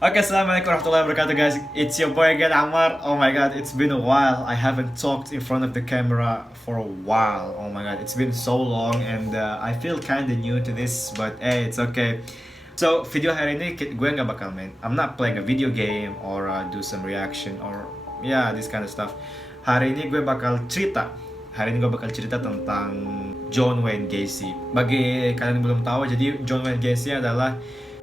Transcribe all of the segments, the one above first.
Oke, assalamualaikum warahmatullahi wabarakatuh, guys. It's your boy again, Amar. Oh my god, it's been a while. I haven't talked in front of the camera for a while. Oh my god, it's been so long, and I feel kinda new to this, but hey, it's okay. So, video hari ini gue nggak bakal main. I'm not playing a video game or do some reaction or yeah, this kind of stuff. Hari ini gue bakal cerita. Hari ini gue bakal cerita tentang John Wayne Gacy. Bagi kalian yang belum tahu, jadi John Wayne Gacy adalah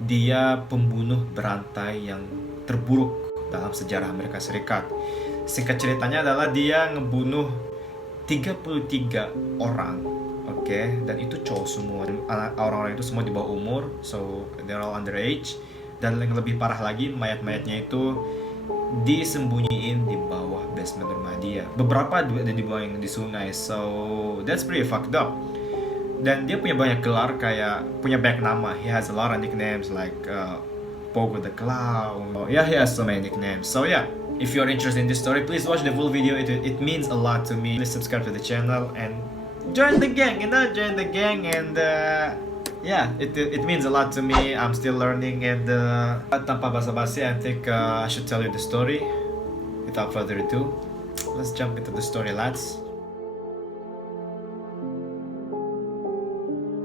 dia pembunuh berantai yang terburuk dalam sejarah Amerika Serikat. Singkat ceritanya adalah dia ngebunuh 33 orang. Oke, dan itu cowok semua. Orang-orang itu semua di bawah umur, so they're all underage. Dan yang lebih parah lagi, mayat-mayatnya itu disembunyiin di bawah basement rumah dia. Beberapa ada dibuang di sungai, so that's pretty fucked up. Dan dia punya banyak gelar, kayak punya banyak nama. He has a lot of nicknames like Pogo the Clown. Yeah, he has so many nicknames. So yeah, if you're interested in this story, please watch the full video. It means a lot to me. Please subscribe to the channel and join the gang. Join the gang and yeah, it means a lot to me. I'm still learning and tanpa basa-basi, I think I should tell you the story. Without further ado, let's jump into the story, lads.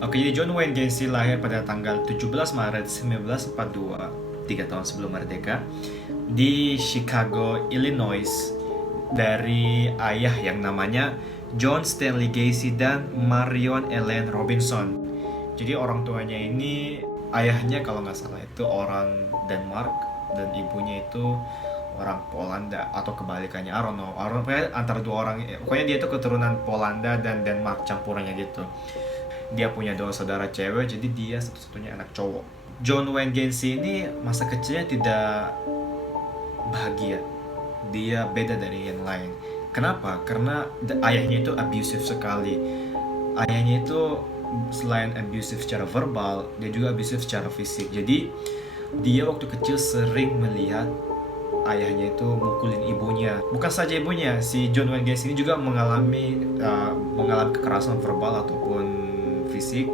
Oke, jadi John Wayne Gacy lahir pada tanggal 17 Maret 1942, 3 tahun sebelum merdeka, di Chicago, Illinois, dari ayah yang namanya John Stanley Gacy dan Marion Ellen Robinson. Jadi orang tuanya ini, ayahnya kalau nggak salah itu orang Denmark dan ibunya itu orang Polandia atau kebalikannya, I don't know, pokoknya antara dua orang, pokoknya dia itu keturunan Polandia dan Denmark campurannya gitu. Dia punya 2 saudara cewek, jadi dia satu-satunya anak cowok. John Wayne Gacy ini masa kecilnya tidak bahagia. Dia beda dari yang lain. Kenapa? Karena ayahnya itu abusive sekali. Ayahnya itu selain abusive secara verbal, dia juga abusive secara fisik. Jadi dia waktu kecil sering melihat ayahnya itu mukulin ibunya. Bukan saja ibunya, si John Wayne Gacy ini juga mengalami kekerasan verbal ataupun fisik.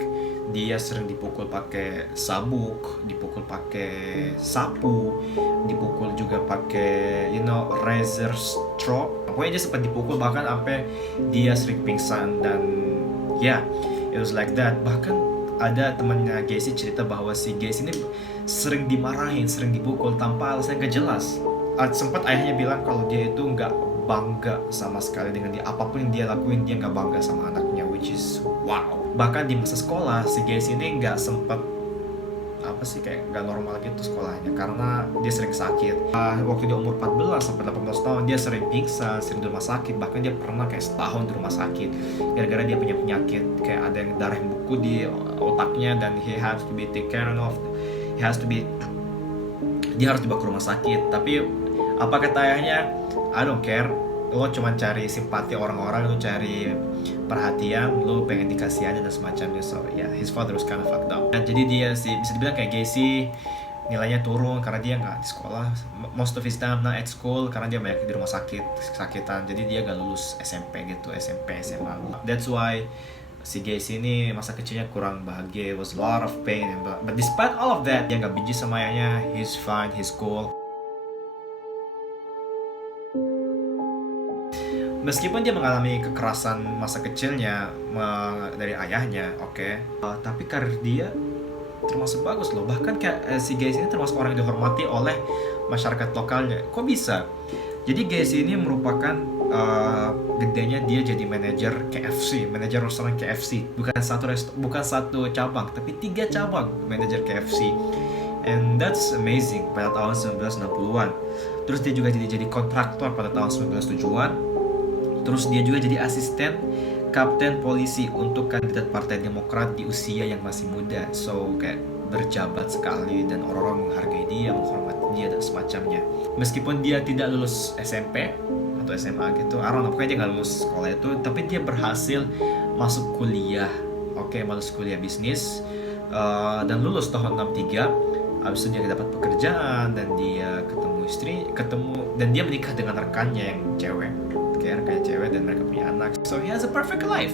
Dia sering dipukul pakai sabuk, dipukul pakai sapu, dipukul juga pakai razor straw. Pokoknya dia sempat dipukul bahkan sampai dia sering pingsan dan yeah, it was like that. Bahkan ada temannya Gacy cerita bahwa si Gacy ini sering dimarahin, sering dipukul tanpa alasan gak jelas. Sempat ayahnya bilang kalau dia itu nggak bangga sama sekali dengan dia, apapun yang dia lakuin dia nggak bangga sama anaknya, which is wow. Bahkan di masa sekolah si Gacy ini nggak sempet kayak nggak normal gitu sekolahnya karena dia sering sakit. Waktu dia umur 14 sampai 18 tahun dia sering pingsan, sering di rumah sakit, bahkan dia pernah kayak setahun di rumah sakit gara-gara dia punya penyakit kayak ada yang darah yang beku di otaknya dan he has to be taken care of. Dia harus dibawa ke rumah sakit. Tapi apa kata ayahnya, I don't care, lo cuma cari simpati orang-orang, lo cari perhatian, lo pengen dikasihani dan semacamnya. So yeah, his father was kind of fucked up. Nah, jadi dia sih bisa dibilang kayak Gacy nilainya turun karena dia nggak di sekolah, most of his time not at school karena dia banyak di rumah sakitan. Jadi dia gak lulus SMP gitu, SMP SMA. That's why si Gacy ini masa kecilnya kurang bahagia. It was a lot of pain, but despite all of that dia nggak benci sama ayahnya. He's fine, he's cool. Meskipun dia mengalami kekerasan masa kecilnya dari ayahnya, tapi karir dia termasuk bagus loh. Bahkan kayak si Gacy ini termasuk orang yang dihormati oleh masyarakat lokalnya. Kok bisa? Jadi Gacy ini merupakan gedenya dia jadi manajer KFC, manajer restoran KFC. Bukan satu cabang, tapi 3 cabang manajer KFC. And that's amazing pada tahun 1960-an. Terus dia juga jadi kontraktor pada tahun 1970-an. Terus dia juga jadi asisten kapten polisi untuk kandidat Partai Demokrat di usia yang masih muda. So kayak berjabat sekali dan orang-orang menghargai dia, menghormati dia dan semacamnya. Meskipun dia tidak lulus SMP atau SMA gitu, I don't know, pokoknya dia gak lulus sekolah itu, tapi dia berhasil masuk kuliah. Masuk kuliah bisnis dan lulus tahun 63. Habis itu dia dapat pekerjaan dan dia dan dia menikah dengan rekannya yang cewek. Kayak cewek dan mereka punya anak. So he has a perfect life.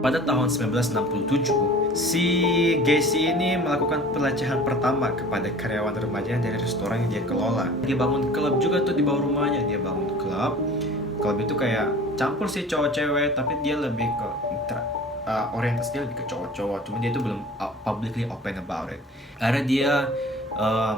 Pada tahun 1967, Si Gacy ini melakukan pelecehan pertama kepada karyawan remaja dari restoran yang dia kelola. Dia bangun klub juga tuh di bawah rumahnya. Dia bangun klub. Klub itu kayak campur sih cowok cewek, tapi dia lebih ke orientasi dia lebih ke cowok-cowok. Cuma dia itu belum publicly open about it. Akhirnya dia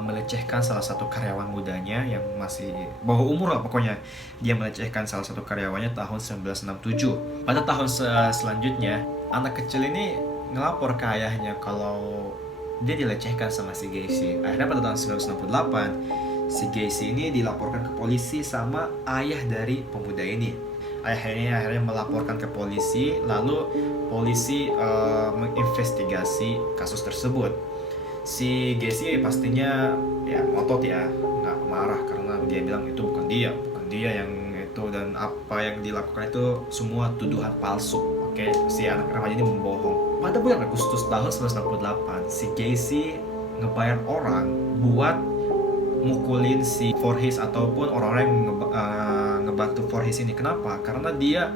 melecehkan salah satu karyawan mudanya yang masih bawah umur lah pokoknya. Dia melecehkan salah satu karyawannya tahun 1967. Pada tahun selanjutnya, anak kecil ini ngelapor ke ayahnya kalau dia dilecehkan sama si Gacy. Akhirnya pada tahun 1968, si Gacy ini dilaporkan ke polisi sama ayah dari pemuda ini. Ayahnya akhirnya melaporkan ke polisi, lalu polisi menginvestigasi kasus tersebut. Si Gacy pastinya ya ngotot ya, nggak marah karena dia bilang itu bukan dia yang itu, dan apa yang dilakukan itu semua tuduhan palsu. Oke, si anak remaja ini membohong. Pada bulan Agustus tahun 1968, si Gacy ngebayar orang buat mukulin si Voorhees ataupun orang-orang yang ngebantu Voorhees ini. Kenapa? Karena dia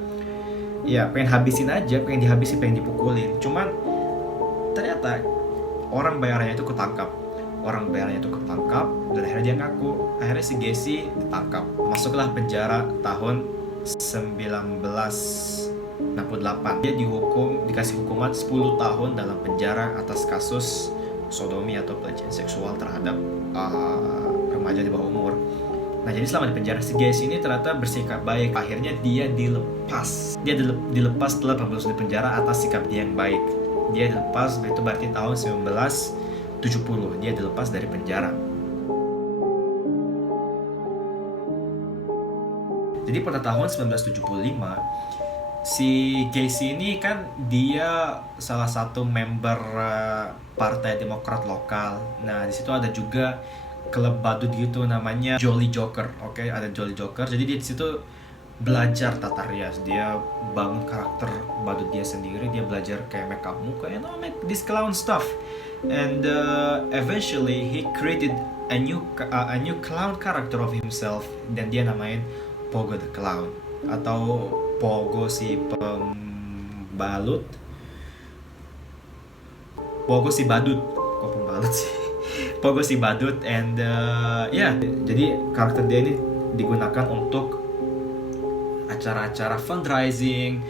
ya pengen habisin aja, pengen dihabisin, pengen dipukulin. Cuman ternyata orang bayarannya itu ketangkap. Dan akhirnya dia ngaku. Akhirnya si Gacy ditangkap. Masuklah penjara tahun 1968. Dia dikasih hukuman 10 tahun dalam penjara atas kasus sodomi atau pelecehan seksual terhadap remaja di bawah umur. Nah, jadi selama di penjara si Gacy ini ternyata bersikap baik. Akhirnya dia dilepas. Dia dilepas setelah 18 tahun di penjara atas sikap dia yang baik. Dia dilepas, itu berarti tahun 1970 dia dilepas dari penjara. Jadi pada tahun 1975 si Gacy ini kan dia salah satu member Partai Demokrat lokal. Nah, di situ ada juga klub badut gitu namanya Jolly Joker. Oke, ada Jolly Joker. Jadi dia di situ belajar tata rias, dia bangun karakter badut dia sendiri, dia belajar kayak make up muka, make this clown stuff, and eventually he created a new clown character of himself, dan dia namain Pogo the Clown atau Pogo si pembalut, Pogo si badut, kok pembalut sih, Pogo si badut, and jadi karakter dia ini digunakan untuk acara-acara fundraising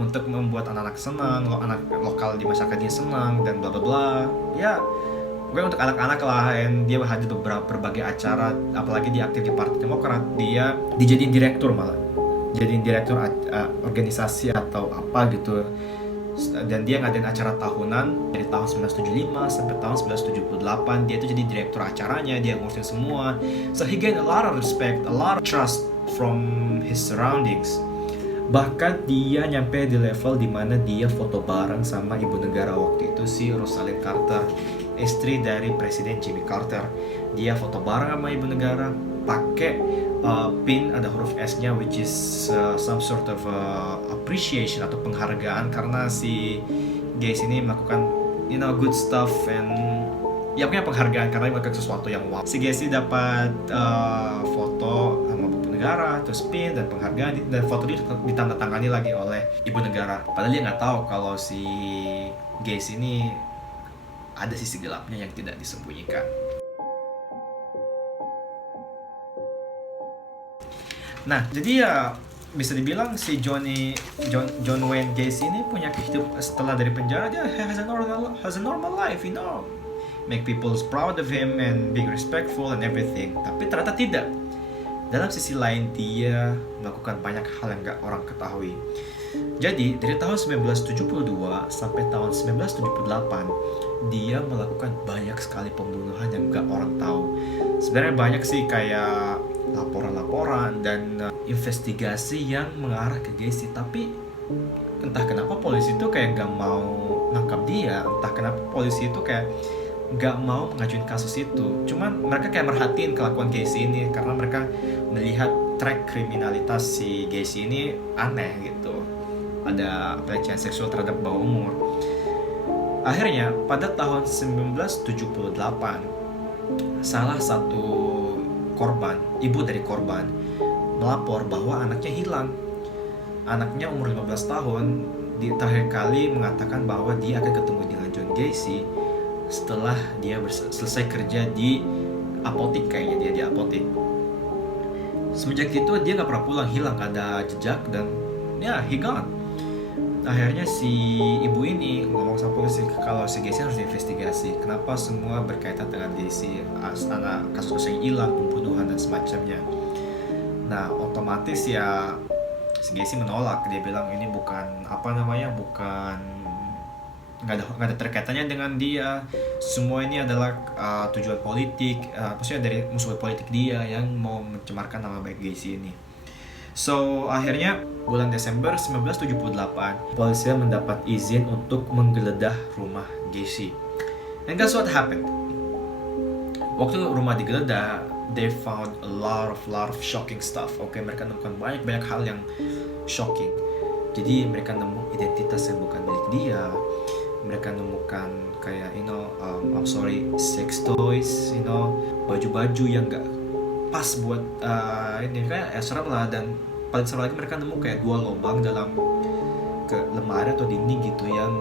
untuk membuat anak-anak senang, anak lokal di masyarakat dia senang, dan bla bla bla. Ya, gue untuk anak-anak lah, dan dia hadir berbagai acara, apalagi dia aktif di Partai Demokrat. Dia dijadiin direktur organisasi atau apa gitu. Dan dia ngadain acara tahunan dari tahun 1975 sampai tahun 1978. Dia itu jadi direktur acaranya, dia ngurusin semua. So he gained a lot of respect, a lot of trust from his surroundings. Bahkan dia nyampe di level dimana dia foto bareng sama ibu negara waktu itu, si Rosalind Carter, istri dari Presiden Jimmy Carter. Dia foto bareng sama ibu negara, pakai pin ada huruf S-nya, which is some sort of appreciation atau penghargaan karena si Gacy ini melakukan good stuff, and ya punya penghargaan karena melakukan sesuatu yang wow. Si Gacy dapat foto sama ibu negara, terus pin dan penghargaan, dan foto itu ditandatangani lagi oleh ibu negara. Padahal dia nggak tahu kalau si Gacy ini ada sisi gelapnya yang tidak disembunyikan. Nah, jadi ya bisa dibilang si John Wayne Gacy ini punya kehidupan setelah dari penjara. Dia has a normal life, make people proud of him and being respectful and everything. Tapi ternyata tidak. Dalam sisi lain dia melakukan banyak hal yang gak orang ketahui. Jadi dari tahun 1972 sampai tahun 1978 dia melakukan banyak sekali pembunuhan yang gak orang tahu. Sebenarnya banyak sih kayak laporan-laporan dan investigasi yang mengarah ke Gacy, tapi entah kenapa polisi itu kayak gak mau nangkap dia, entah kenapa polisi itu kayak gak mau mengajuin kasus itu. Cuman mereka kayak merhatiin kelakuan Gacy ini karena mereka melihat track kriminalitas si Gacy ini aneh gitu, ada pelecehan seksual terhadap bawah umur. Akhirnya pada tahun 1978 salah satu korban, ibu dari korban melapor bahwa anaknya hilang. Anaknya umur 15 tahun di terakhir kali mengatakan bahwa dia akan ketemu dengan John Gacy setelah dia selesai kerja di apotik, kayaknya dia di apotik. Semenjak itu dia nggak pernah pulang, hilang, gak ada jejak, dan ya he gone. Akhirnya si ibu ini ngomong sama polisi kalau si Gacy harus diinvestigasi. Kenapa semua berkaitan dengan Gacy, anak kasus yang hilang, pembunuhan dan semacamnya. Nah otomatis ya si Gacy menolak. Dia bilang ini bukan nggak ada terkaitannya dengan dia. Semua ini adalah tujuan politik, maksudnya dari musuh politik dia yang mau mencemarkan nama baik Gacy ini. So akhirnya bulan Desember 1978 polisi mendapat izin untuk menggeledah rumah Gacy. And guess what happened? Waktu rumah digeledah, they found a lot of shocking stuff. Mereka nemukan banyak hal yang shocking. Jadi mereka nemu identitas yang bukan milik dia. Mereka nemukan kayak sex toys, baju-baju yang gak pas buat ini, kayak serem lah. Dan paling serem lagi mereka nemu kayak 2 lubang dalam ke lemari atau dinding gitu yang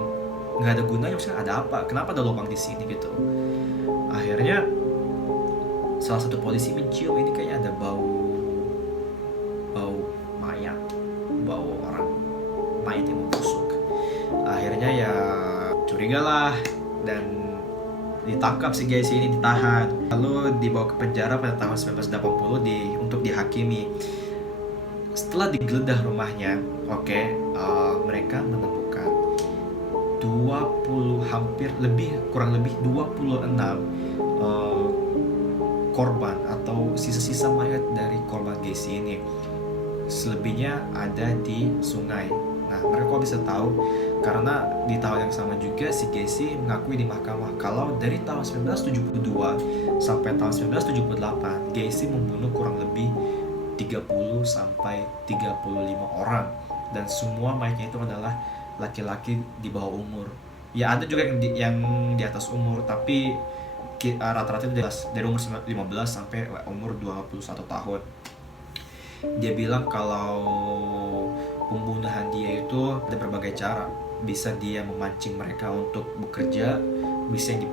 nggak ada gunanya. Maksudnya ada apa? Kenapa ada lubang di sini gitu? Akhirnya salah satu polisi mencium ini kayaknya ada bau mayat, bau orang mayat yang membusuk. Akhirnya ya curiga lah dan ditangkap si Gacy ini, ditahan, lalu dibawa ke penjara pada tahun 1980 untuk dihakimi. Setelah digeledah rumahnya, mereka menemukan kurang lebih 26 korban atau sisa-sisa mayat dari korban Gacy ini. Selebihnya ada di sungai. Nah, mereka bisa tahu karena di tahun yang sama juga si Gacy mengakui di mahkamah kalau dari tahun 1972 sampai tahun 1978 Gacy membunuh kurang lebih 30 sampai 35 orang, dan semua mayatnya itu adalah laki-laki di bawah umur. Ya ada juga yang di atas umur, tapi rata-rata itu dari umur 15 sampai umur 21 tahun. Dia bilang kalau pembunuhan dia itu ada berbagai cara. Bisa dia memancing mereka untuk bekerja, bisa yang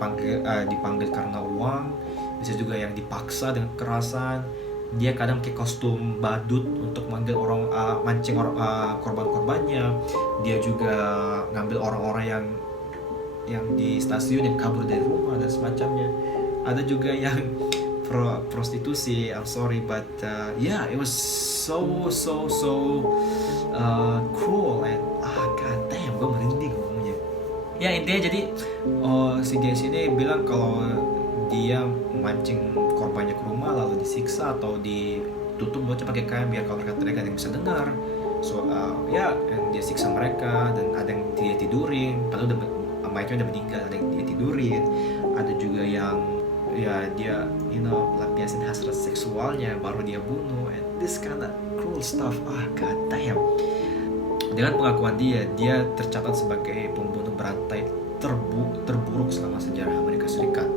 dipanggil karena uang, bisa juga yang dipaksa dengan kekerasan. Dia kadang pakai kostum badut untuk manggil mancing korban-korbannya. Dia juga ngambil orang-orang yang di stasiun yang kabur dari rumah dan semacamnya. Ada juga yang prostitusi. I'm sorry, but it was so cruel and god damn, gue merinding ngomongnya. Ya intinya jadi si Gacy ini bilang kalau dia memancing korbannya ke rumah lalu disiksa atau ditutup mulutnya pakai kain biar kalau mereka teriak ada yang bisa dengar. Dan dia siksa mereka, dan ada yang dia tidurin padahal mayatnya udah meninggal, ada yang dia tidurin. Ada juga yang dia lampiasin hasrat seksualnya baru dia bunuh, and this kind of cruel stuff. God damn. Dengan pengakuan dia tercatat sebagai pembunuh berantai terburuk selama sejarah Amerika Serikat.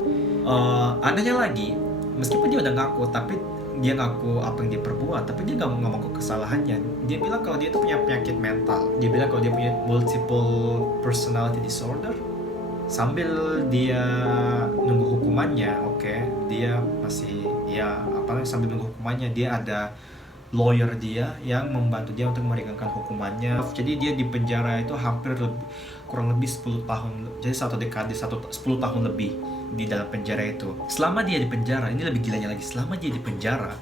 Anehnya lagi, meskipun dia udah ngaku, tapi dia ngaku apa yang dia perbuat, tapi dia gak ngaku kesalahannya. Dia bilang kalau dia itu punya penyakit mental. Dia bilang kalau dia punya multiple personality disorder. Sambil dia nunggu hukumannya, dia masih sambil nunggu hukumannya dia ada lawyer dia yang membantu dia untuk meringankan hukumannya. Jadi dia di penjara itu kurang lebih 10 tahun. Jadi 1 dekade, 10 tahun lebih di dalam penjara itu. Selama dia di penjara, ini lebih gilanya lagi, selama dia di penjara,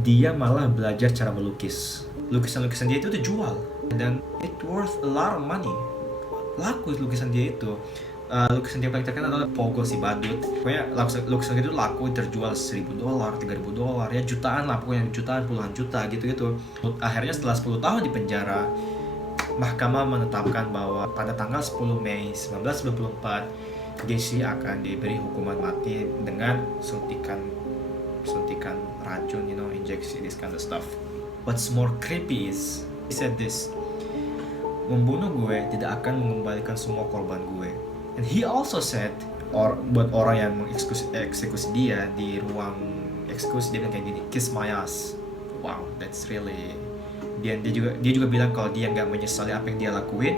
dia malah belajar cara melukis. Lukisan-lukisan dia itu dijual, dan it worth a lot of money. Laku lukisan dia itu. Lukisan dia paling terkenal adalah Pogo si badut. Pokoknya lukisan itu laku, terjual $1,000, $3,000, ya jutaan lah, pokoknya jutaan, puluhan juta gitu. Akhirnya setelah 10 tahun di penjara, mahkamah menetapkan bahwa pada tanggal 10 Mei 1994 Gacy akan diberi hukuman mati dengan suntikan racun, injeksi, this kind of stuff. What's more creepy is, he said this, membunuh gue tidak akan mengembalikan semua korban gue. And he also said, buat orang yang mengeksekusi dia di ruang eksekusi, dia bilang kayak gini, kiss my ass. Wow, that's really. Dia juga bilang kalau dia nggak menyesali apa yang dia lakuin,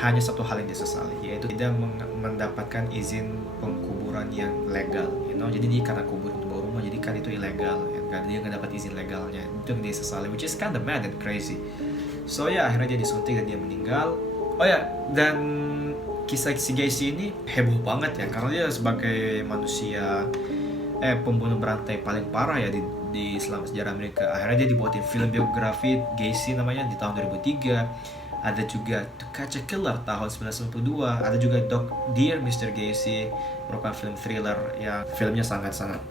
hanya satu hal yang dia sesali, yaitu tidak mendapatkan izin pengkuburan yang legal, jadi dia karena kubur di bawah rumah, jadi kan itu ilegal, dia nggak dapat izin legalnya, itu yang dia sesali, which is kind of mad and crazy. So ya, akhirnya dia disuntik dan dia meninggal. Oh ya, dan kisah si Gacy ini heboh banget ya, karena dia sebagai manusia pembunuh berantai paling parah ya di selama sejarah Amerika. Akhirnya dia dibuatin film biografi Gacy namanya di tahun 2003. Ada juga To Catch a Killer tahun 1992. Ada juga Dear Mr. Gacy, merupakan film thriller yang filmnya sangat-sangat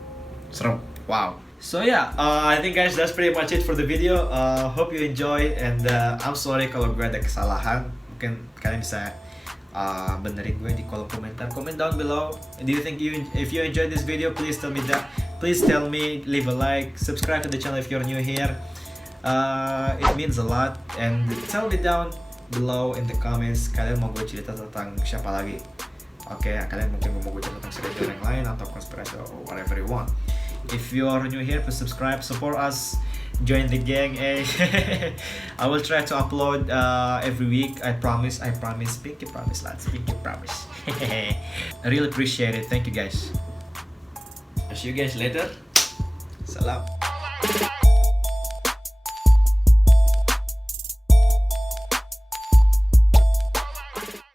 serem. Wow. So yeah, I think guys that's pretty much it for the video. Hope you enjoy, and I'm sorry kalau gue ada kesalahan. Mungkin kalian bisa benerin gue di kolom komentar. Comment down below. Do you think if you enjoyed this video, please tell me that. Please tell me, leave a like, subscribe to the channel if you're new here. It means a lot, and tell me down below in the comments kalian mau gue cerita tentang siapa lagi. Oke, kalian mungkin mau gue cerita tentang serial yang lain atau konspirasi or whatever you want. If you are new here, please subscribe, support us, join the gang. I will try to upload every week. I promise. Pinky promise, lads. Pinky promise. I really appreciate it. Thank you guys. I'll see you guys later. Salam.